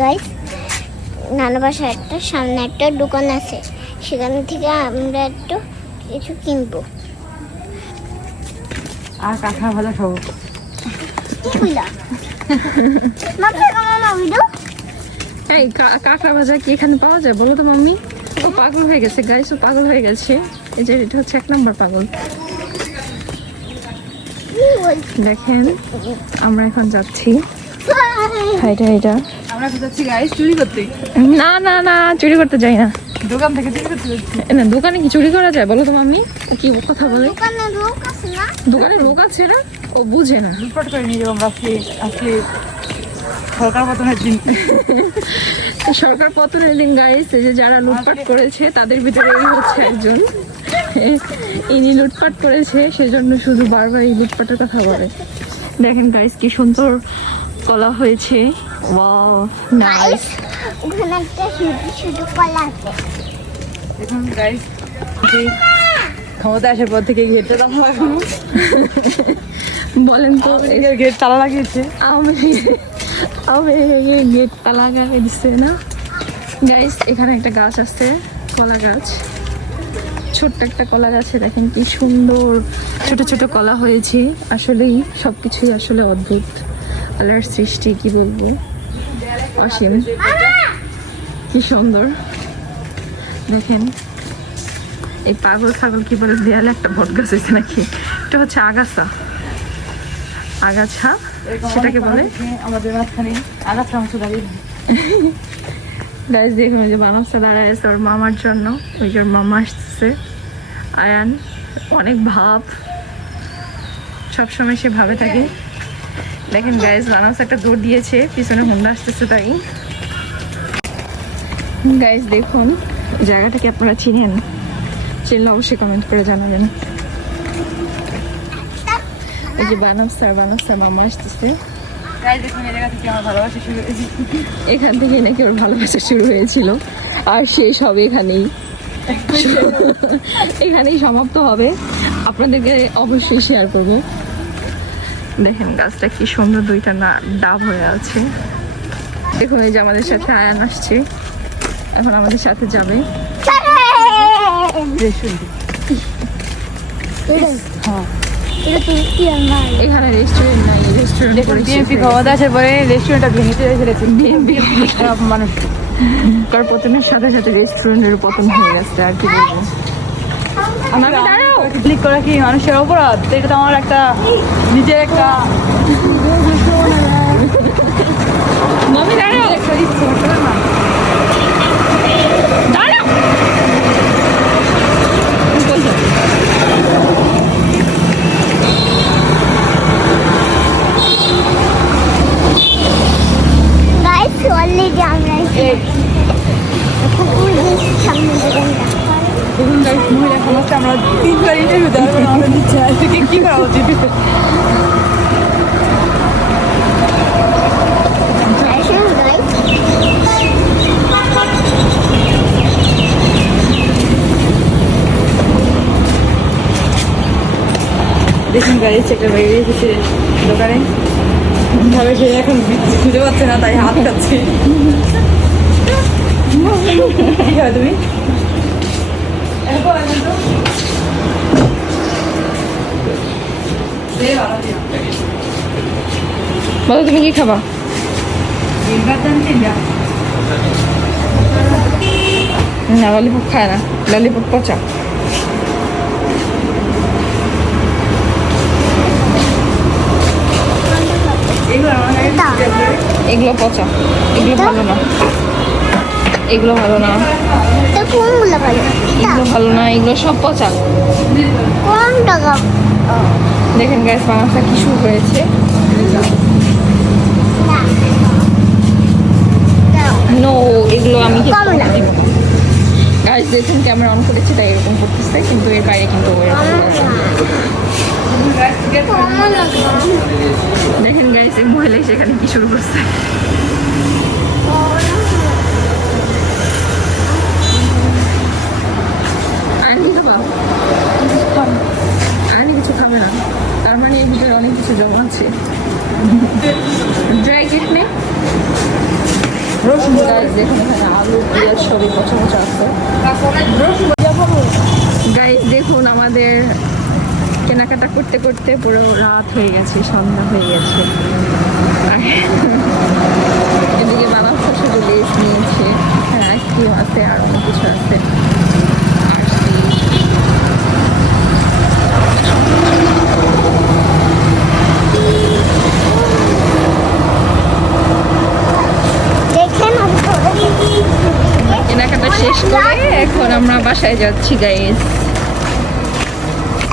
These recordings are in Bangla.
গাইস, নানা বাসায় একটা সামনে একটা দোকান আছে, সেখান থেকে আমরা একটু কিছু কিনবো। আর কাঁকড়া ভাজা খাবো। এই কাঁকড়া ভাজা কি এখানে পাওয়া যায় বলো তো মাম্মি? ও পাগল হয়ে গেছে গাইস, ও পাগল হয়ে গেছে। এই যে এটা হচ্ছে 1 নম্বর পাগল। দেখেন আমরা এখন যাচ্ছি হাইটা। আমরা যাচ্ছি গাইস চুরি করতে। না না না, চুরি করতে যাই না। দোকান থেকে চুরি করতে যাচ্ছি। না, দোকানে কি চুরি করা যায় বলো তো মাম্মি? ও কি কথা বলে? দোকানে লোক আছে না? দোকানে লোক আছে না, ও বুঝে না। লুটপাট করে নিয়ে যাবো আমরা আজকে সরকার পতনের দিন। সরকার পতনের দিন গাইস, এই যে যারা লুটপাট করেছে তাদের ভিতরে এই হচ্ছে একজন। ইনি লুটপাট করেছে, সেজন্য শুধু বারবার এই লুটপাটের কথা বলে। দেখেন গাইস কি সুন্দর কলা হয়েছে। Wow nice. ওখানে একটা শুধু কলা আছে। দেখুন গাইস, ক্ষমতা আসার পর থেকে গেটটা তালা লাগানো। বলেন তো গেট তালা লাগিয়েছে। আমি গেট তালা লাগিয়ে দিচ্ছে না গাইস। এখানে একটা গাছ আছে, কলা গাছ, ছোট্ট একটা কলা গাছে দেখেন কি সুন্দর ছোট ছোট কলা হয়েছে। আসলেই সবকিছুই আসলে অদ্ভুত, আল্লাহর সৃষ্টি, কি বলবো, অসীম, কি সুন্দর। দেখেন এই পাগল ছাগল কি বলে, দেয়ালে একটা বট গাছ হয়েছে নাকি, এটা হচ্ছে আগাছা, সেটাকে বলে। আমাদের মাঝখানে আগাছা অংশ দাঁড়িয়ে। গাইস দেখুন, ওই যে বানাসা দাঁড়ায় আছে ওর মামার জন্য। ওই যে ওর মামা আসতেছে, আয়ান, অনেক ভাব, সবসময় সে ভাবে থাকে। দেখেন গাইস, বানাস একটা দৌড় দিয়েছে, পিছনে হুন্ডা আসতেছে তাই। গাইস দেখুন, জায়গাটাকে আপনারা চিনেন? চিনলে অবশ্যই কমেন্ট করে জানাবেন। এই যে বানাসা মামা আসতেছে। দেখুন এই জায়গা থেকে আমার ভালোবাসা শুরু হয়েছে। এখান থেকে নাকি ওর ভালোবাসা শুরু হয়েছিল, আর শেষ হবে এখানেই সমাপ্ত হবে। আপনাদেরকে অবশ্যই শেয়ার করব। দেখেন গাছটা কি সুন্দর, দুইটা ডাব হয়ে আছে। দেখুন এই যে আমাদের সাথে আয়ান আসছে, এখন আমাদের সাথে যাবে। এখানে রেস্টুরেন্ট নাই, রেস্টুরেন্ট বিএনপি ক্ষমতা আসার পরে রেস্টুরেন্টটা ভেঙে ফেলেছে মানুষ। কার পতনের সাথে সাথে রেস্টুরেন্টের পতন হয়ে গেছে, আর কি বলবো। ক্লিক করা কি মানুষের অপরাধ? এটা তো আমার একটা নিজের একটা মামি দাঁড়াও, একটা ইচ্ছে না। দাঁড়াও। গাইস, অলরেডি আমরা সামনে দোকানটা। দেখুন গাইস, মহিলা সমাজটা আমরা 3বার ইন্টারভিউ দেওয়ার পর আমাদের নিচ্ছে আজকে কি করা উচিত। দেখুন গাইস, একটা বাইরে এসেছে দোকানে, ভাবে সে এখন খুঁজে পাচ্ছে না, তাই হাত খাচ্ছে। কি খাবে তুমি? বলো তুমি কি খাবা? না, ললিপপ খায় না, ললিপপ পচা। এগুলো পচা, এগুলো ভালো না, এগুলো ভালো না, কোনগুলো ভালো? এগুলো ভালো না, এগুলো সব পচা। কোন টাকা? দেখেন গ্যাস বানাসা কি শুরু হয়েছে। নো, এগুলো আমি গাইস দেখুন ক্যামেরা অন করেছি তাই এরকম করতেছে, কিন্তু এর বাইরে কিন্তু দেখেন গাইস এই মহিলা সেখানে কি শুরু করছে। আর কি খাবা? আর কিছু খাবে না, তার মানে এর ভিতরে অনেক কিছু জমা আছে। ড্রাই কেক নে, রসুন গাইস দেখুন এখানে আলু পেঁয়াজ সবই পচা পচা আছে। গাইস দেখুন আমাদের কেনাকাটা করতে করতে পুরো রাত হয়ে গেছে, সন্ধ্যা হয়ে গেছে। আর এদিকে বাবা শুধু লেস নিয়েছে, হ্যাঁ আইসক্রিম আছে আর অনেক কিছু আছে। দেখেন আমি ধরে নিয়েছি। কেনাকাটা শেষ করে এখন আমরা বাসায় যাচ্ছি গাইস।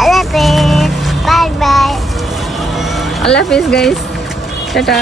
আল্লাহ হাফেজ, বাই বাই। আল্লাহ হাফিজ গাইস, টাটা।